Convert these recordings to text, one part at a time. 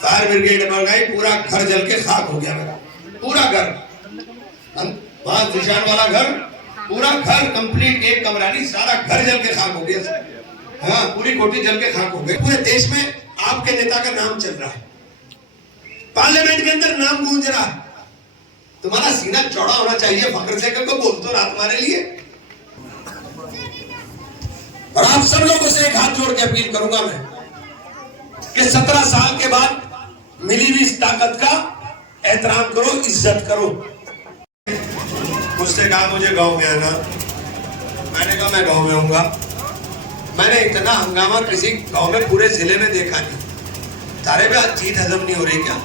Fire brigade मंगाई, पूरा घर जल के खाक हो गया मेरा, पूरा घर, वहां निशान वाला घर, पूरा घर कंप्लीट, एक कमरा नहीं, सारा घर जल के खाक हो गया। हाँ, पूरी कोठी जल के खाक हो गई। पूरे देश में आपके नेता का नाम चल रहा है, पार्लियामेंट के अंदर नाम गूंज रहा है। तुम्हारा सीना चौड़ा होना चाहिए, फख्र से करके बोल तो रहा तुम्हारे लिए। और आप सब लोगों से एक हाथ जोड़ के अपील करूंगा मैं कि 17 साल के बाद मिली हुई इस ताकत का एहतराम करो, इज्जत करो। मुझसे कहा मुझे गांव में आना, मैंने कहा मैं गांव में आऊंगा। मैंने इतना हंगामा किसी गांव में पूरे जिले में देखा नहीं। तारे में आज जीत हजम नहीं हो रही क्या?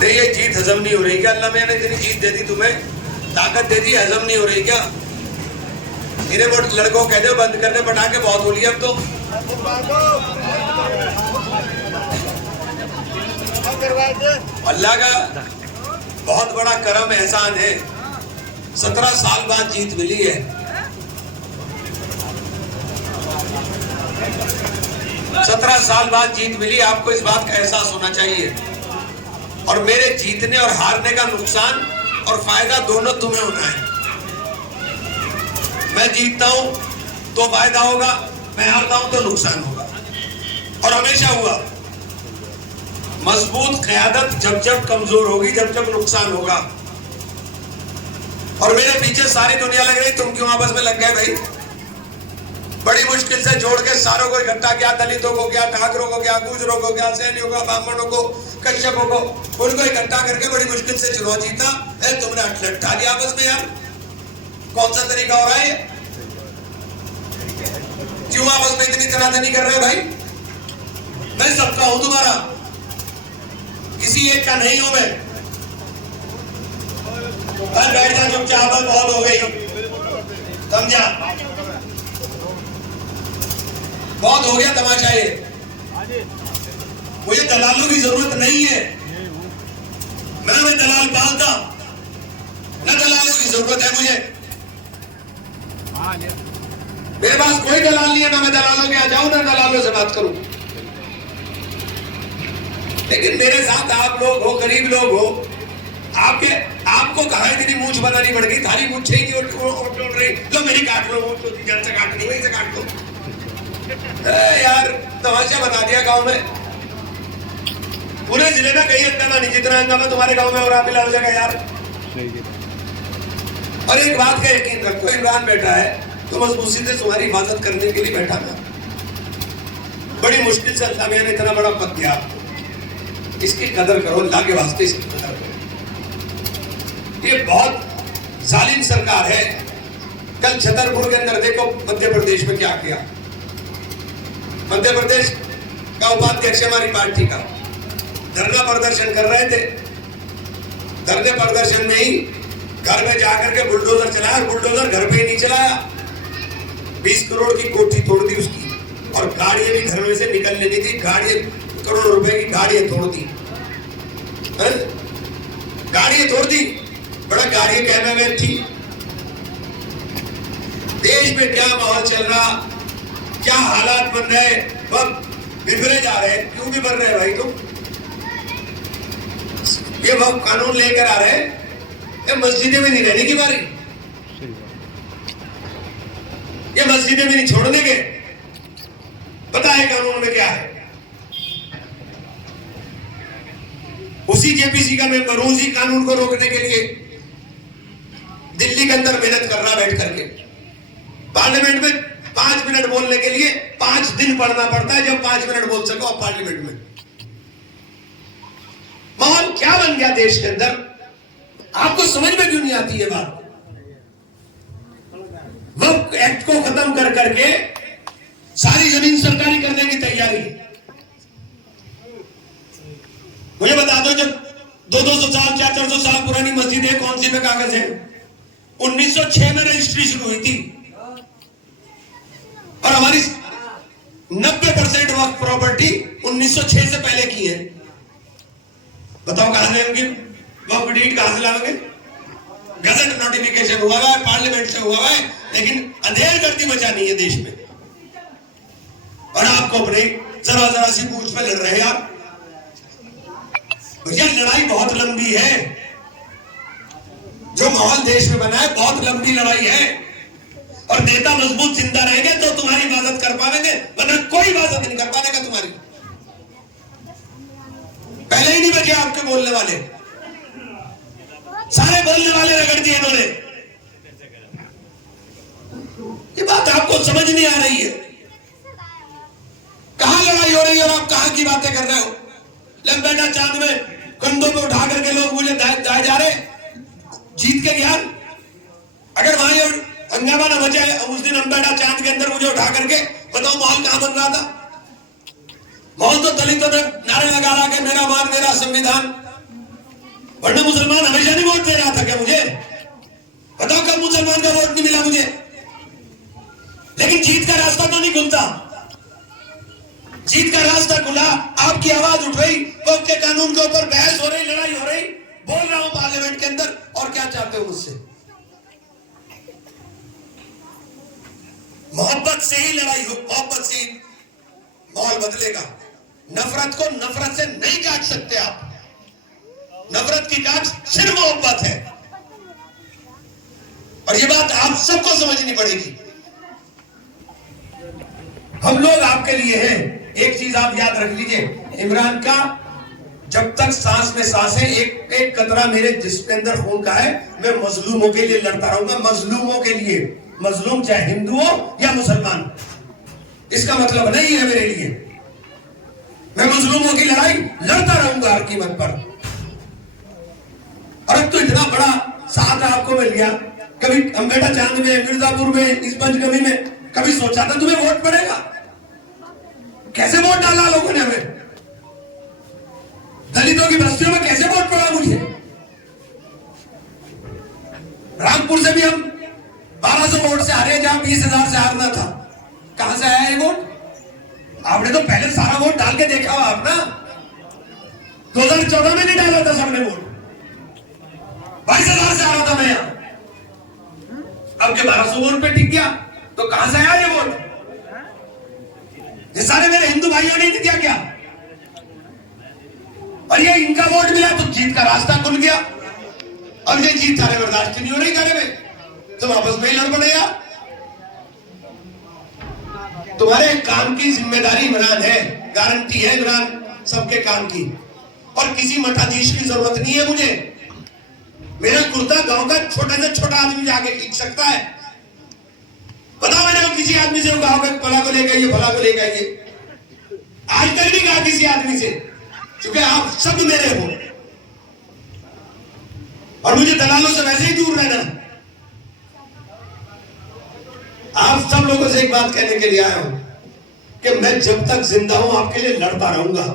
नहीं, ये जीत हजम नहीं हो रही क्या? अल्लाह मैंने इतनी जीत दे दी तुम्हें, ताकत दे दी, हजम नहीं हो रही क्या? इन्हें वो लड़कों कह दो बंद करने, पटाखे बहुत हो लिया अब तो। अल्लाह का बहुत बड़ा करम एहसान है, 17 साल बाद जीत मिली है। 17 साल बाद जीत मिली, आपको इस बात का एहसास होना चाहिए। और मेरे जीतने और हारने का नुकसान और फायदा दोनों तुम्हें होना है। मैं जीतता हूं तो फायदा होगा, मैं हारता हूं तो नुकसान होगा। और हमेशा हुआ, मजबूत क़यादत जब जब कमजोर होगी, जब जब नुकसान होगा। और मेरे पीछे सारी दुनिया लग रही, तुम क्यों आपस में लग गए भाई? बड़ी मुश्किल से जोड़ के सारों को इकट्ठा किया, दलितों को क्या, ठाकरों को क्या, गुजरों को क्या, सैनियों को, ब्राह्मणों को, कश्यपों को, उनको इकट्ठा करके बड़ी मुश्किल से चुनाव जीता। तुमने लटका दिया आपस में यार, कौन सा तरीका हो रहा है? क्यों आपस में इतनी तनातनी कर रहे हो भाई? मैं सबका हूं तुम्हारा, किसी एक का नहीं हूं मैं। बैठ जा चुपचाप, बहुत हो गई, समझा? बहुत हो गया तमाशा ये। मुझे दलालों की जरूरत नहीं है, मैं दलाल पालता, न दलालों की जरूरत है मुझे। मेरे पास कोई दलाल नहीं है, ना मैं दलालों के यहाँ जाऊं ना दलालों से बात करूं। लेकिन मेरे साथ आप लोग हो, गरीब लोग हो, आपको कहा इतनी मूंछ बनानी पड़ गई, थारी मूंछ ही उठ रही, लो मेरी काट लो मूंछ, जन से काटनी वहीं से काट लो। यार तमाशा बता दिया गांव में, पूरे जिले में कहीं इतना नहीं जितना हंगामा तुम्हारे गांव में हो रहा, मिला हो जाएगा यार। और एक बात का यकीन रखो, इमरान बैठा है तो मजबूती से तुम्हारी हिफाजत करने के लिए बैठा था। बड़ी मुश्किल से अल्लाह ने इतना बड़ा पद दिया आपको, इसकी कदर करो, अल्लाह के वास्ते इसकी कदर करो। ये बहुत जालिम सरकार है। कल छतरपुर के अंदर देखो मध्य प्रदेश में क्या किया। मध्य प्रदेश का उपाध्यक्ष हमारी पार्टी का धरना प्रदर्शन कर रहे थे, धरने प्रदर्शन में ही घर में जाकर के बुलडोजर चलाया, और बुलडोजर घर पे ही नहीं चलाया, 20 करोड़ की कोठी तोड़ दी उसकी, और गाड़ियां भी घर में से निकलने नहीं थी, गाड़ियां करोड़ रुपए की गाड़ियां तोड़ दी, गाड़ियां तोड़ दी, बड़ा गाड़ियां कहने में थी। देश में क्या माहौल चल रहा, क्या हालात बन रहे, वह बिगड़े जा रहे हैं। क्यों बिगड़ रहे हैं भाई तुम? ये वह कानून लेकर आ रहे हैं, मस्जिदें में नहीं रहने की बारी, ये मस्जिदें भी नहीं छोड़ देंगे। पता है कानून में क्या है? उसी जेपीसी का मेंबर, उसी कानून को रोकने के लिए दिल्ली के अंदर मेहनत कर रहा बैठ करके। पार्लियामेंट में 5 मिनट बोलने के लिए 5 दिन पढ़ना पड़ता है, जब 5 मिनट बोल सको आप पार्लियामेंट में। माहौल क्या बन गया देश के अंदर, आपको समझ में क्यों नहीं आती है बात? वक्त एक्ट को खत्म कर करके सारी जमीन सरकारी करने की तैयारी। मुझे बता दो, जब 200 साल 400 साल पुरानी मस्जिदें कौन सी में कागज है? 1906 में रजिस्ट्री शुरू हुई थी, और हमारी 90% वक्त प्रॉपर्टी 1906 से पहले की है। बताओ कहां से होंगे वक्त डीड, कहां से लाओगे? गजट नोटिफिकेशन हुआ है, पार्लियामेंट से हुआ है, लेकिन अंधेर गर्दी मचा नहीं है देश में। और आपको अपने जरा जरा सी पूछ पे लड़ रहे आप। भैया लड़ाई बहुत लंबी है, जो माहौल देश में बना है बहुत लंबी लड़ाई है, और नेता मजबूत जिंदा रहेंगे तो तुम्हारी हिफाजत कर पाएंगे, वरना कोई हिफाजत नहीं कर पाएगा तुम्हारी। पहले ही नहीं बचे आपके बोलने वाले, सारे बोलने वाले रगड़ दिए इन्होंने। ये बात आपको समझ नहीं आ रही है, कहां लड़ाई हो रही है और आप कहां की बातें कर रहे हो। लंबेटा चांद में कंधों पे उठा करके लोग मुझे दाए जा रहे, जीत के ज्ञान। अगर वहां हंगामा न बचे उस दिन अंबेडा चांद के अंदर मुझे उठा करके, बताओ माहौल कहां बन रहा था। माहौल तो दलितों ने नारे लगा रहा कि मेरा मान मेरा संविधान, वरना मुसलमान हमेशा नहीं वोट दे रहा था क्या मुझे। बताओ कब मुसलमान का वोट नहीं मिला मुझे। लेकिन जीत का रास्ता तो नहीं खुलता, जीत का रास्ता खुला, आपकी आवाज उठ रही, वक्त के कानून के ऊपर बहस हो रही, लड़ाई हो रही, बोल रहा हूं पार्लियामेंट के अंदर। और क्या चाहते हो मुझसे। मोहब्बत से ही लड़ाई हो, मोहब्बत से ही माहौल बदलेगा। नफरत को नफरत से नहीं काट सकते आप, नफरत की काट सिर्फ मोहब्बत है, और ये बात आप सबको समझनी पड़ेगी। हम लोग आपके लिए हैं। एक चीज आप याद रख लीजिए, इमरान का जब तक सांस में सांस है, एक एक कतरा मेरे जिसके अंदर खून का है, मैं मजलूमों के लिए लड़ता रहूंगा, मजलूमों के लिए। मजलूम चाहे हिंदू हो या मुसलमान, इसका मतलब नहीं है मेरे लिए, मैं मजलूमों की लड़ाई लड़ता रहूंगा हर कीमत पर। और अब तो इतना बड़ा साथ आपको मिल गया, कभी अंबेडा चांद में, मिर्जापुर में, इस पंचगमी में कभी सोचा था तुम्हें वोट पड़ेगा। कैसे वोट डाला लोगों ने हमें, दलितों की बस्तियों में कैसे वोट पड़ा मुझे। रामपुर से भी हम 1200 वोट से हारे, जहां 20,000 से हारना था। कहां से आया ये वोट। आपने तो पहले सारा वोट डाल के देखा हो आप ना। 2014 में नहीं डाला था सबने वोट, 22,000 से हारा था मैं यहां। अब के 1200 वोट पे टिक गया, तो कहां से आया ये वोट। ये सारे मेरे हिंदू भाइयों ने दिया क्या, और ये इनका वोट मिला तो जीत का रास्ता खुल गया। और ये जीत थारे बर्दाश्त नहीं हो रही थारे में, तुम आपस में ही लड़ पड़े यार। तुम्हारे काम की जिम्मेदारी इमरान है, गारंटी है इमरान सबके काम की, और किसी मठाधीश की जरूरत नहीं है मुझे। मेरा कुर्ता गांव का छोटे से छोटा आदमी जाके खींच सकता है। बताओ मैंने किसी आदमी से गांव के फला को लेकर आइए, फला को लेकर आइए, आज तक नहीं कहा किसी आदमी से, क्योंकि आप सब मेरे हो और मुझे दलालों से वैसे ही दूर रहना। आप सब लोगों से एक बात कहने के लिए आया हूं कि मैं जब तक जिंदा हूं आपके लिए लड़ता रहूंगा।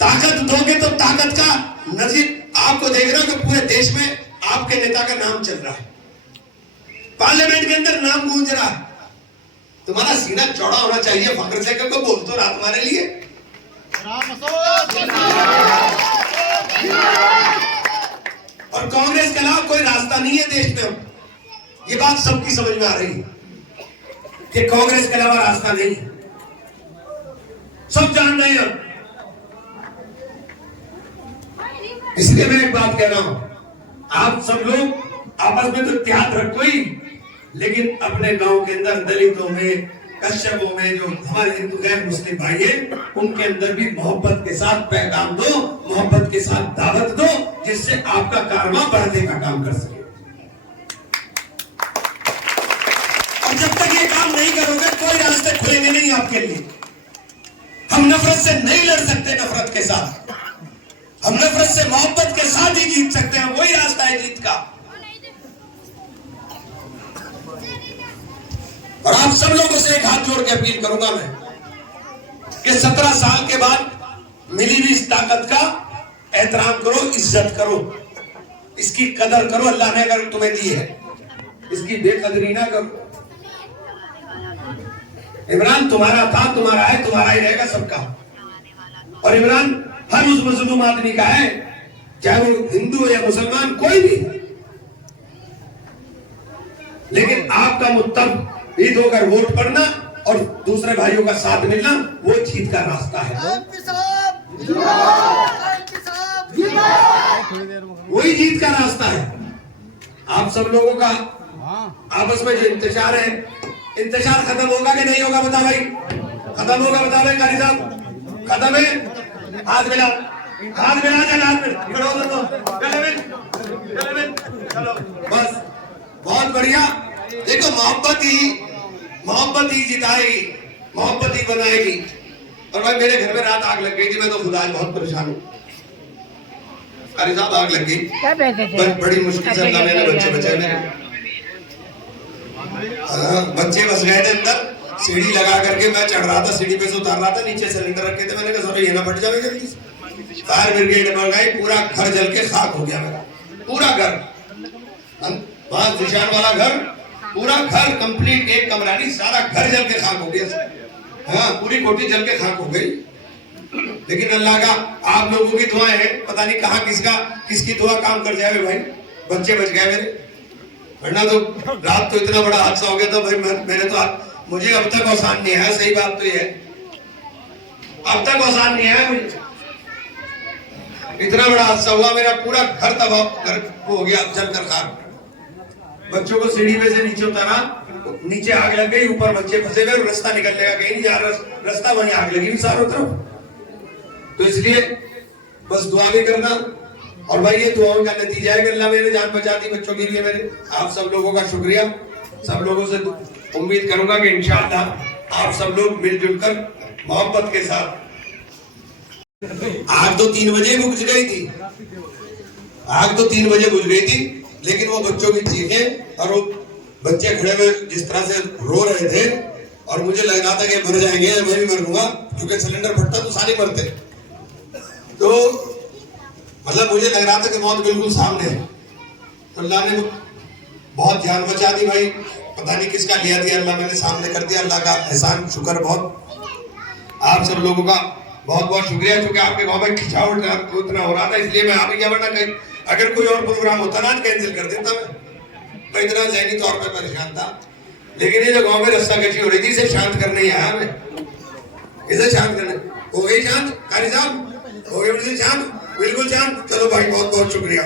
ताकत दोगे तो ताकत का नजीर आपको देख रहा हूं कि पूरे देश में आपके नेता का नाम चल रहा है, पार्लियामेंट के अंदर नाम गूंज रहा है। तुम्हारा सीना चौड़ा होना चाहिए, फखर से को बोल तो रहा तुम्हारे लिए। और कांग्रेस के अलावा कोई रास्ता नहीं है देश में। ये बात सबकी समझ में आ रही है कि कांग्रेस के अलावा रास्ता नहीं, सब जान रहे हैं। इसलिए मैं एक बात कह रहा हूं, आप सब लोग आपस में तो इत्तेहाद रखो ही, लेकिन अपने गांव के अंदर दलितों में, कश्यपों में, जो हमारे हिंदू गैर मुस्लिम भाई हैं, उनके अंदर भी मोहब्बत के साथ पैगाम दो, मोहब्बत के साथ दावत दो, जिससे आपका कारवां बढ़ने का काम कर सके। और जब तक ये काम नहीं करोगे कोई रास्ते खुलेंगे नहीं आपके लिए। हम नफरत से नहीं लड़ सकते, नफरत के साथ हम नफरत से मोहब्बत के साथ ही जीत सकते हैं, वही रास्ता है जीत का। और आप सब लोगों से एक हाथ जोड़ के अपील करूंगा मैं कि 17 साल के बाद मिली हुई इस ताकत का एहतराम करो, इज्जत करो, इसकी कदर करो। अल्लाह ने अगर तुम्हें दी है, इसकी बेकदरी ना करो। इमरान तुम्हारा था, तुम्हारा है, तुम्हारा ही रहेगा सबका। और इमरान हर उस मजलूम आदमी का है, चाहे वो हिंदू हो या मुसलमान, कोई भी। लेकिन आपका मुत्तब ईद होकर वोट पड़ना और दूसरे भाइयों का साथ मिलना वो जीत का रास्ता है। वही जीत का रास्ता है। आप सब लोगों का आपस में जो इंतजार है, इंतजार खत्म होगा कि नहीं होगा बता भाई? खत्म होगा बता भाई? कारी साहब खत्म है? हाथ मिला, हाथ मिला, चलो बस, बहुत बढ़िया। देखो मोहब्बत ही जिताएगी, मोहब्बत ही बनाएगी। और भाई मेरे घर में रात आग लग गई थी, मैं तो खुदा आज बहुत परेशान हूँ। अरे साहब आग लग गई, बड़ी मुश्किल से अल्लाह मेरे बच्चे बचाए। मेरे बच्चे बस गए थे अंदर, सीढ़ी लगा करके मैं चढ़ रहा था, सीढ़ी पे से उतार रहा था, नीचे सिलेंडर रखे थे। मैंने कहा सर ये ना फट जाए जल्दी से। फायर ब्रिगेड में गई, पूरा घर जल के खाक हो गया मेरा, पूरा घर, वहां निशान वाला घर, पूरा घर कंप्लीट, एक कमरा नहीं, सारा घर जल के खाक हो गया। हाँ, पूरी कोठी जल के खाक हो गई। लेकिन अल्लाह का, आप लोगों की दुआएं हैं, पता नहीं कहाँ किसकी दुआ काम कर जाए भाई, बच्चे बच गए मेरे। वरना तो रात तो इतना बड़ा हादसा हो गया था भाई, मेरे तो मुझे अब तक आसान नहीं है। सही बात तो ये है, अब तक आसान नहीं है मुझे। इतना बड़ा हादसा हुआ, मेरा पूरा घर तबाह हो गया, जलकर खाक। बच्चों को सीढ़ी पे से नीचे उतारा, नीचे आग लग गई, ऊपर बच्चे फंसे हुए, रास्ता निकलने का कहीं नहीं जा रहा, रास्ता वहीं आग लगी हुई चारों तरफ। तो इसलिए बस दुआ भी करना। और भाई ये दुआओं का नतीजा है कि अल्लाह मेरे जान बचा दी बच्चों के लिए। मेरे आप सब लोगों का शुक्रिया। सब लोगों से उम्मीद करूंगा कि इंशाअल्लाह आप सब लोग मिलजुल कर मोहब्बत के साथ। आग तो 3 बजे बुझ गई थी, आग तो 3 बजे बुझ गई थी, लेकिन वो बच्चों की चीखें और वो बच्चे खड़े हुए जिस तरह से रो रहे थे, और मुझे लग रहा था कि मर जाएंगे, मैं भी मर लूंगा, क्योंकि सिलेंडर फटता तो सारे मरते। तो मतलब मुझे लग रहा था कि मौत बिल्कुल सामने है। तो अल्लाह ने बहुत जान बचा दी भाई, पता नहीं किसका लिया दिया, अल्लाह मैंने सामने कर दिया। अल्लाह का एहसान, शुक्र बहुत। आप सब लोगों का बहुत बहुत शुक्रिया, क्योंकि आपके गाँव में खिंचावट उतना हो रहा था, इसलिए मैं आ गया। वरना कहीं अगर कोई और प्रोग्राम होता ना, कैंसिल कर देता मैं इतना ज़हनी तौर पर परेशान था। लेकिन ये जो गाँव में रस्सा कशी हो रही थी, इसे शांत करने ही आया मैं। इसे शांत करने हो गई शांत, कारी साहब हो गए शांत, बिल्कुल शांत। चलो भाई बहुत बहुत शुक्रिया।